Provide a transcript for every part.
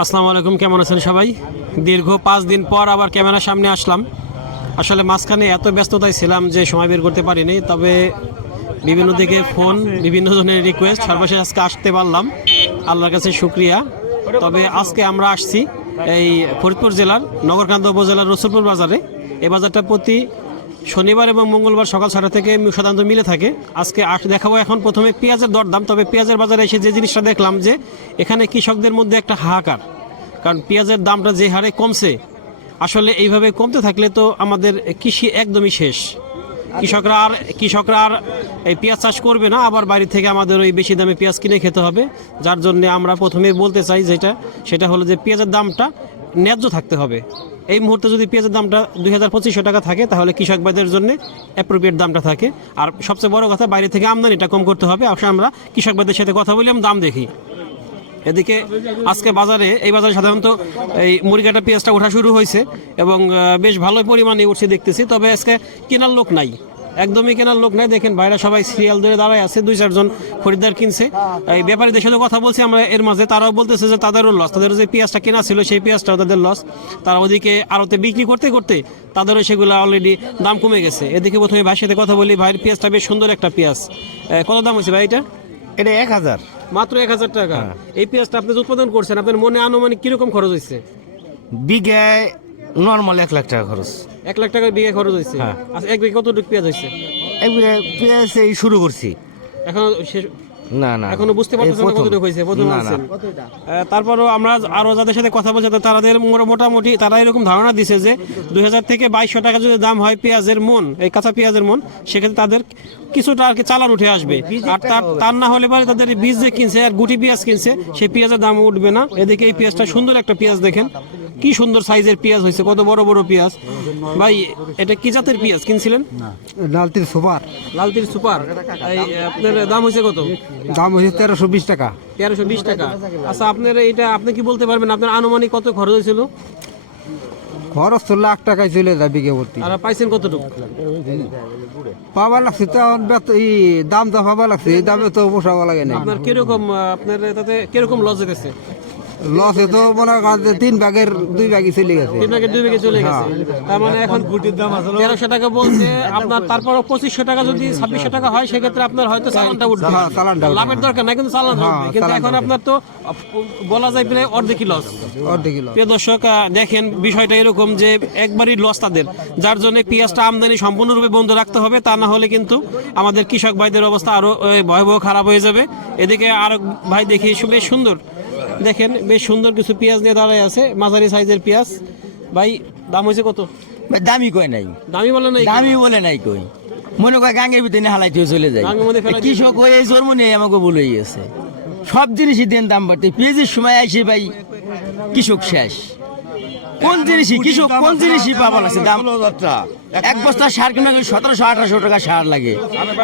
আসসালামু আলাইকুম, কেমন আছেন সবাই? দীর্ঘ পাঁচ দিন পর আবার ক্যামেরার সামনে আসলাম। আসলে মাঝখানে এত ব্যস্ততায় ছিলাম যে সময় বের করতে পারিনি, তবে বিভিন্ন দিকে ফোন, বিভিন্ন জনের রিকোয়েস্ট সর্বশেষ আজকে আসতে পারলাম। আল্লাহর কাছে শুক্রিয়া। তবে আজকে আমরা আসছি এই ফরিদপুর জেলার নগরকান্ত উপজেলার রসুলপুর বাজারে। এই বাজারটা প্রতি শনিবার এবং মঙ্গলবার সকাল ছটা থেকে সাধারণত মিলে থাকে। আজকে দেখাবো এখন। প্রথমে পেঁয়াজের দরদাম, তবে পেঁয়াজের বাজারে এসে যে জিনিসটা দেখলাম যে, এখানে কৃষকদের মধ্যে একটা হাহাকার। কারণ পেঁয়াজের দামটা যে হারে কমছে, আসলে এইভাবে কমতে থাকলে তো আমাদের কৃষি একদমই শেষ। কৃষকরা আর কৃষকরা আর এই পেঁয়াজ চাষ করবে না, আবার বাইরে থেকে আমাদের ওই বেশি দামে পেঁয়াজ কিনে খেতে হবে। যার জন্য আমরা প্রথমে বলতে চাই যেটা, সেটা হলো যে পেঁয়াজের দামটা ন্যায্য থাকতে হবে। এই মুহূর্তে যদি পেঁয়াজের দামটা দুই হাজার পঁচিশশো টাকা থাকে, তাহলে কৃষকবাদের জন্য অ্যাপ্রোপ্রিয়েট দামটা থাকে। আর সবচেয়ে বড় কথা, বাইরে থেকে আমদানিটা কম করতে হবে। আসলে আমরা কৃষকবাদের সাথে কথা বলি দাম দেখি। এদিকে আজকে বাজারে, এই বাজারে সাধারণত এই মুরগিটা পেঁয়াজটা ওঠা শুরু হয়েছে এবং বেশ ভালো পরিমাণে উঠছে দেখতেছি। তবে আজকে কেনার লোক নাই। একদমই কেনার লোক নাই। দেখেন বাইরে সবাই সিরিয়াল ধরে দাঁড়ায় আছে দুই চারজন খরিদ্দার কিনছে। এই ব্যাপারীদের সাথে কথা বলছি আমরা এর মাঝে তারাও বলতেছে যে তাদেরও লস তাদের যে পেঁয়াজটা কেনা ছিল সেই পেঁয়াজটাও তাদের লস তারা ওদিকে আড়তে বিক্রি করতে করতে তাদেরও সেগুলো অলরেডি দাম কমে গেছে। এদিকে প্রথমে ভাইয়ের সাথে কথা বলি ভাইয়ের পেঁয়াজটা বেশ সুন্দর একটা পেঁয়াজ। কত দাম হয়েছে ভাই এটা? এটা এক হাজার। মাত্র এক হাজার টাকা। এই পেঁয়াজটা আপনি উৎপাদন করছেন আপনার মনে আনুমানিক কীরকম খরচ হয়েছে? বিঘায় নর্মাল এক লাখ টাকা খরচ। এক লাখ টাকা বিঘা খরচ হয়েছে হ্যাঁ। আচ্ছা এক বিঘা কতটুকু পেঁয়াজ হয়েছে এক বিঘায় পেঁয়াজ এই শুরু করছি। এখন শেষ না না। এখনও বুঝতে পারতেছেন কতটুকু হয়েছে প্রথম তারপরও আমরা আরও যাদের সাথে কথা বলছি তাদের মোটামুটি তারা এরকম ধারণা দিছে যে দুই হাজার থেকে বাইশশো টাকা যদি দাম হয় পেঁয়াজের মন এই কাঁচা পেঁয়াজের মন সেক্ষেত্রে তাদের কিছুটা আর কি চালান উঠে আসবে। আর তার তার না হলে পরে তাদের বীজ যে কিনছে আর গুটি পেঁয়াজ কিনছে সেই পেঁয়াজের দাম উঠবে না। এদিকে এই পেঁয়াজটা সুন্দর একটা পেঁয়াজ দেখেন। কি সুন্দর সাইজের পেঁয়াজ হয়েছে কত বড় বড় পেঁয়াজ? ভাই এটা কি জাতের পেঁয়াজ কিনছিলেন? লালতির সুপার। লালতির সুপার। এই আপনার দাম হয়েছে কত? দাম হয়েছে তেরোশো বিশ টাকা। তেরোশো বিশ টাকা। আচ্ছা আপনার এটা আপনি কি বলতে পারবেন আপনার আনুমানিক কত খরচ হয়েছিল? খরচ তো লাখ টাকায় চলে যায় বিঘে ভর্তি আর পাইছেন কতটুকু? পাবা লাগছে তো এই দাম তো পাবা লাগছে এই দামে তো পোষাবা লাগে না আপনার কীরকম আপনার তাতে কীরকম লস যেতেছে লসে তো মনে করেন তিন ভাগের দুই ভাগই চলে গেছে। তিন ভাগের দুই ভাগে চলে গেছে। তার মানে এখন গুটির দাম তেরোশো টাকা বলছে আপনার তারপর পঁচিশশো টাকা যদি ছাব্বিশশো টাকা হয় সেক্ষেত্রে আপনার হয়তো চালানটা উঠবে। হ্যাঁ, চালানটা লাভের দরকার নাই কিন্তু চালান হ্যাঁ, উঠবে কিন্তু এখন আপনার তো বলা যায় প্রায় অর্ধেকই লস অর্ধেক কিলো প্রিয় দর্শক দেখেন বিষয়টা এরকম যে একবারই লস তাদের। যার জন্য পেঁয়াজটা আমদানি সম্পূর্ণরূপে বন্ধ রাখতে হবে তা না হলে কিন্তু আমাদের কৃষক ভাইদের অবস্থা আরও ভয়াবহ খারাপ হয়ে যাবে। এদিকে আর ভাই দেখি বেশ সুন্দর। দেখেন বেশ সুন্দর কিছু পেঁয়াজ দিয়ে দাঁড়ায় আছে মাঝারি সাইজের পেঁয়াজ। ভাই দাম হয়েছে কত? ভাই, দামি কয় নাই। দামি বলে নাই দামি বলে নাই কই। মনে কয় গাঙ্গের ভিতরে হালাইতে চলে যায়। কৃষক হয়ে এই জন্ম নিয়ে আমাকে বলে গেছে সব জিনিসই দেন দাম বাড়তে। পেঁয়াজের সময় আসে ভাই কৃষক শেষ। কোন জিনিসই? কৃষক কোন জিনিসই পাবা লাগছে? দাম? এক বস্তা সার কিনবে গেলে সতেরোশো আঠারোশো টাকা সার লাগে।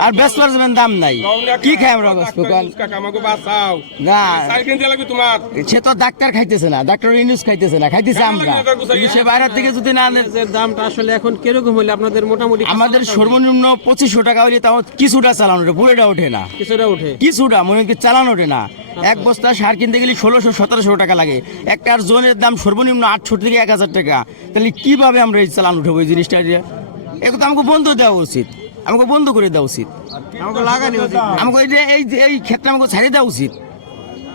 আর ব্যস্ত যাবেন দাম নাই। কি খাই আমরা না। সে তো ডাক্তার খাইতেছে না ডাক্তার ইউনিস খাইতেছে না খাইতেছে আমরা। সে বাইরের থেকে যদি না আনে দামটা আসলে এখন কীরকম হলে আপনাদের মোটামুটি আমাদের সর্বনিম্ন পঁচিশশো টাকা হলে তাও কিছুটা চালানো ওঠে পুরোটা ওঠে না। কিছুটা উঠে কিছুটা মনে কি চালানো ওঠে না। এক বস্তা সার কিনতে গেলে ষোলোশো সতেরোশো টাকা লাগে। একটা জোনের দাম সর্বনিম্ন আটশো থেকে এক হাজার টাকা। তাহলে কীভাবে আমরা এই চালান উঠাবো এই জিনিসটা? এগুলো তো আমাকে বন্ধ দেওয়া উচিত। আমাকে বন্ধ করে দেওয়া উচিত। আমাকে লাগানি আমাকে এই যে- এই এই ক্ষেত্রে আমাকে ছাড়িয়ে দেওয়া উচিত।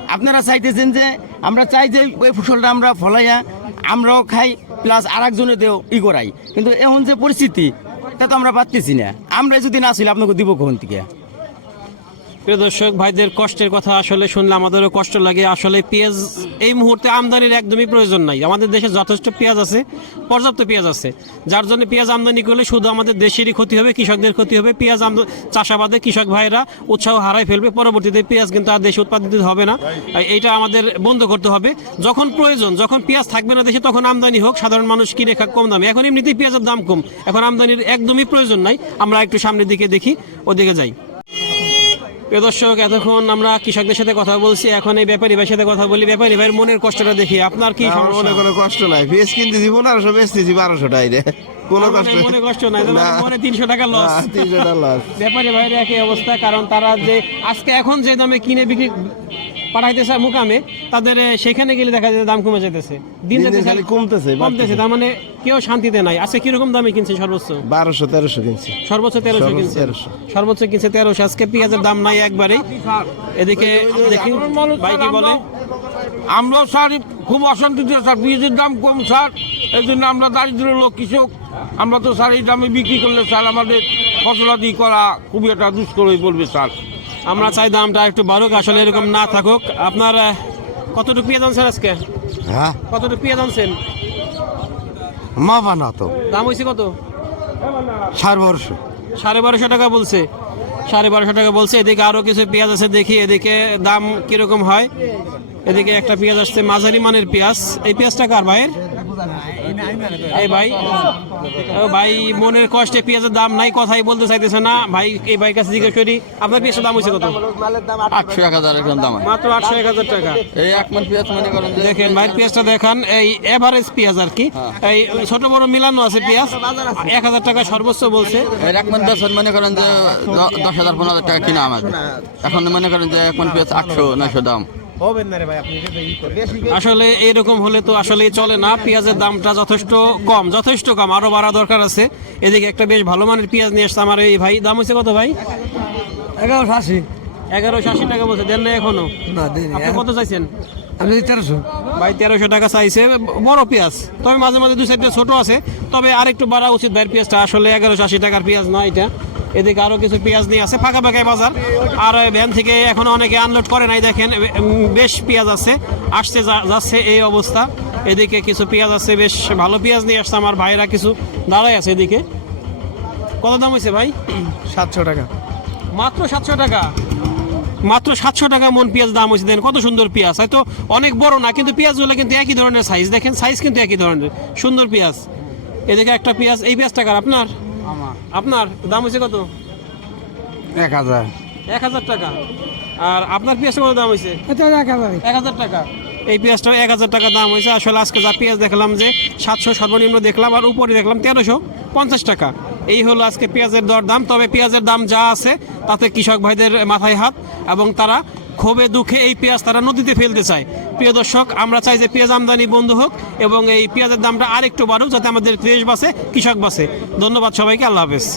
আপনারা চাইতেছেন যে আমরা চাই যে ওই ফসলটা আমরা ফলাইয়া আমরাও খাই প্লাস আর একজনে দেও ই করাই। কিন্তু এখন যে পরিস্থিতি তা তো আমরা পাচ্ছি না। আমরা যদি না ছিল আপনাকে দিব কখন থেকে? প্রিয় দর্শক, ভাইদের কষ্টের কথা আসলে শুনলে আমাদেরও কষ্ট লাগে। আসলে পেঁয়াজ এই মুহূর্তে আমদানির একদমই প্রয়োজন নাই। আমাদের দেশে যথেষ্ট পেঁয়াজ আছে, পর্যাপ্ত পেঁয়াজ আছে। যার জন্য পেঁয়াজ আমদানি করলে শুধু আমাদের দেশেরই ক্ষতি হবে, কৃষকদের ক্ষতি হবে। পেঁয়াজ আমদ- চাষাবাদে কৃষক ভাইরা উৎসাহ হারাই ফেলবে। পরবর্তীতে পেঁয়াজ কিন্তু আর দেশে উৎপাদিত হবে না। এইটা আমাদের বন্ধ করতে হবে। যখন প্রয়োজন, যখন পেঁয়াজ থাকবে না দেশে, তখন আমদানি হোক। সাধারণ মানুষ কিনে খাক কম দামে। এখন এমনিতেই পেঁয়াজের দাম কম। এখন আমদানির একদমই প্রয়োজন নাই। আমরা একটু সামনের দিকে দেখি, ওদিকে যাই। প্রিয় দর্শক এতক্ষণ আমরা কৃষকদের সাথে কথা বলছি। এখন এই ব্যাপারী ভাইয়ের সাথে কথা বলি। ব্যাপারী ভাইয়ের মনের কষ্টটা দেখি। আপনার কি আমার মনে কোনো কষ্ট নাই। ফেস কিনতে দিব না সব বেচতেছি বারোশো টাই রে। কোনো কষ্ট মনে- কষ্ট নাই মনে তিনশো টাকা লস তিনশো টাকা লস ব্যাপারী ভাইয়ের একই অবস্থা কারণ তারা যে আজকে এখন যে দামে কিনে বিক্রি পাঠাইতেছে মুকামে তাদের সেখানে গেলে দেখা যায় দাম কমে যেতেছে দিন খালি কমতেছে, কমতেছে তার মানে কেউ শান্তিতে নাই। আজকে কীরকম দামে কিনছে সর্বোচ্চ? বারোশো তেরোশো কিনছি। সর্বোচ্চ তেরোশো কিনছে। সর্বোচ্চ কিনছে তেরোশো। আজকে পেঁয়াজের দাম নাই একবারেই। এদিকে দেখি ভাই কি বলে? আমরা স্যার খুব অশান্তিতে স্যার পেঁয়াজের দাম কম স্যার। এই জন্য আমরা দারিদ্র লোক কৃষক। আমরা তো স্যার এই দামে বিক্রি করলে স্যার আমাদের ফসলাদি করা খুবই একটা দুষ্কর হয়ে পড়বে স্যার। আমরা চাই দামটা একটু বাড়ুক আসলে এরকম না থাকুক। আপনার কতটুকু পেঁয়াজ আনছেন আজকে? হ্যাঁ? কতটুকু পেঁয়াজ আনছেন? মা বানা তো। দাম হয়েছে কত? সার বর্ষ সাড়ে বারোশো টাকা বলছে। সাড়ে বারোশো টাকা বলছে। এদিকে আরও কিছু পেঁয়াজ আছে দেখি এদিকে দাম কীরকম হয়। এদিকে একটা পেঁয়াজ আসছে মাঝারি মানের পেঁয়াজ। এই পেঁয়াজটা কার ভাইয়ের? এই ভাই ভাই মনের কষ্টে পেঁয়াজের দাম নাই কথাই বলতে চাইতেছে না। ভাই এই ভাই কাছে জিজ্ঞেস করি আপনার পেঁয়াজের দাম হয়েছে কত? আটশো এক হাজার দাম মাত্র আটশো এক হাজার টাকা। এই এক মন পেঁয়াজ মনে করেন দেখেন ভাই পেঁয়াজটা দেখান এই এভারেজ পেঁয়াজ আর কি। এই ছোট বড় মিলানো আছে পেঁয়াজ। এক হাজার টাকা সর্বোচ্চ বলছে। এক মন পেঁয়াজ মনে করেন যে দশ হাজার পনেরো হাজার টাকা কিনা আমাদের। এখন মনে করেন যে এক মন পেঁয়াজ আটশো নয়শো দাম। আসলে এরকম হলে তো আসলে চলে না পেঁয়াজের দামটা যথেষ্ট কম যথেষ্ট কম আরও বাড়া দরকার আছে। এদিকে একটা বেশ ভালো মানের পেঁয়াজ নিয়ে আসছে আমার এই ভাই দাম হচ্ছে কত ভাই? এগারোশো আশি। এগারোশো আশি টাকা বলছে দেন না এখনও? না দিন আপনি কত চাইছেন? তেরোশো। ভাই তেরোশো টাকা চাইছে বড় পেঁয়াজ। তবে মাঝে মাঝে দু সাইডে ছোট আছে তবে আরেকটু বাড়া উচিত ভাইয়ের পেঁয়াজটা। আসলে এগারোশো আশি টাকার পেঁয়াজ নয় এটা। এদিকে আরও কিছু পেঁয়াজ নিয়ে আছে ফাঁকা ফাঁকায় বাজার। আর ভ্যান থেকে এখন অনেকে আনলোড করে নাই দেখেন বেশ পেঁয়াজ আছে আসছে যাচ্ছে এই অবস্থা। এদিকে কিছু পেঁয়াজ আছে বেশ ভালো পেঁয়াজ নিয়ে আসছে আমার ভাইরা কিছু দাঁড়াই আছে এদিকে। কত দাম হয়েছে ভাই? সাতশো টাকা। মাত্র সাতশো টাকা? মাত্র সাতশো টাকা মন পেঁয়াজ দাম হয়েছে দেন কত সুন্দর পেঁয়াজ। হয়তো অনেক বড় না কিন্তু পেঁয়াজগুলো কিন্তু একই ধরনের সাইজ দেখেন সাইজ কিন্তু একই ধরনের সুন্দর পেঁয়াজ। এদিকে একটা পেঁয়াজ এই পেঁয়াজ টাকার আপনার? আপনার দাম হয়েছে কত? এক হাজার। এক হাজার টাকা। আর আপনার পেঁয়াজটা কত দাম হয়েছে? এক হাজার। এক হাজার টাকা। এই পেঁয়াজটা এক হাজার টাকা দাম হয়েছে। আসলে আজকে যা পেঁয়াজ দেখলাম যে সাতশো সর্বনিম্ন দেখলাম আর উপরে দেখলাম তেরোশো পঞ্চাশ টাকা। এই হলো আজকে পেঁয়াজের দর দাম। তবে পেঁয়াজের দাম যা আছে তাতে কৃষক ভাইদের মাথায় হাত এবং তারা ক্ষোভে, দুঃখে এই পেঁয়াজ তারা নদীতে ফেলতে চায়। প্রিয় দর্শক, আমরা চাই যে পেঁয়াজ আমদানি বন্ধ হোক এবং এই পেঁয়াজের দামটা আরেকটু বাড়ুক যাতে আমাদের দেশ বাঁচে, কৃষক বাঁচে। ধন্যবাদ সবাইকে, আল্লাহ হাফেজ।